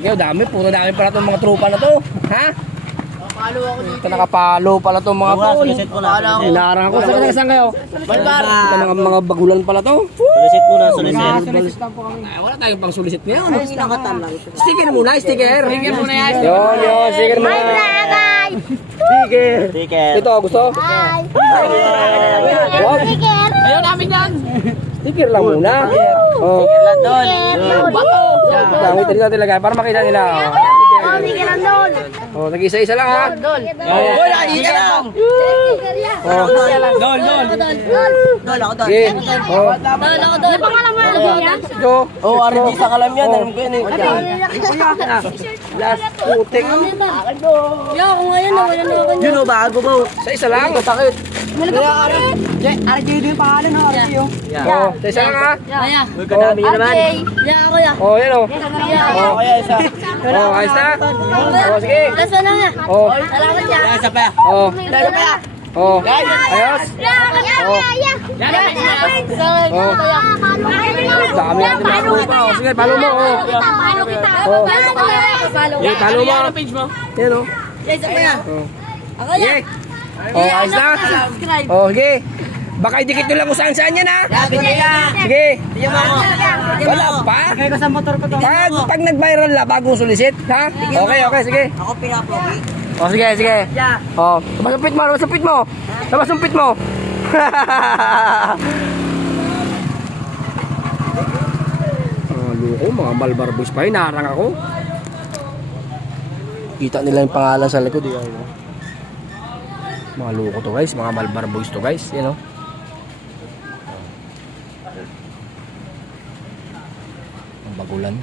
Ikaw, dami. Puro dami pala itong mga tropa na to. Ha? Nakapalo ako dito. Ito nakapalo pala itong mga to. Inarang ako. Saan kayo? Balbar. Mga bagulan pala to. Sulisit muna, sulisit. Wala tayong pang sulisit ngayon. Ay, nakatan lang. Sticker muna, sticker. Sticker muna yan. Yun, sticker muna. Sticker. Ticket. Ito, gusto? Wow. Ayaw namin yan. Sticker lang muna. Oh. Bato. Dami talaga talaga para makita nila. Oh, nag-isa-isa lang ha. Oh, nakikita na. Oh. Dol. Sige. Oh. Go. Oh, Arjisa ka lang yan. Alam ko yan eh. Last putik. Yun o, bago ba? Sa isa lang. Sakit. RJ yung pangalan ha, RJ yung. Oh, sa isa lang ha. Kadami nyo naman. Oh, yan oh. Oh, kaya isa. Oh, ayos na. Oh, sige. Oh. Isa pa. Oh. Isa pa. Oh. Ayos. Oh. Dami natin na tropa. Oh, sige, palo mo. Oh. Oh. Sige, palo mo. Yan oh. Oh. Sige. Oh, ayos na. Oh, sige. Baka idikit nyo lang kung saan yan ha. Sige. Wala pa. Kaya sa motor ko to. Pag nag-viral na, bagong sulisit. Ha? Okay, sige. Ako pinapogi. Oh, sige. Oh, labas mo. Labas ang pit mo. Loko, mga Malbar boys pa. Hinarang ako. Kita nila yung pangalan sa likod. Mga loko to guys. Mga Malbar boys to guys. Yan o. Ang bagulan.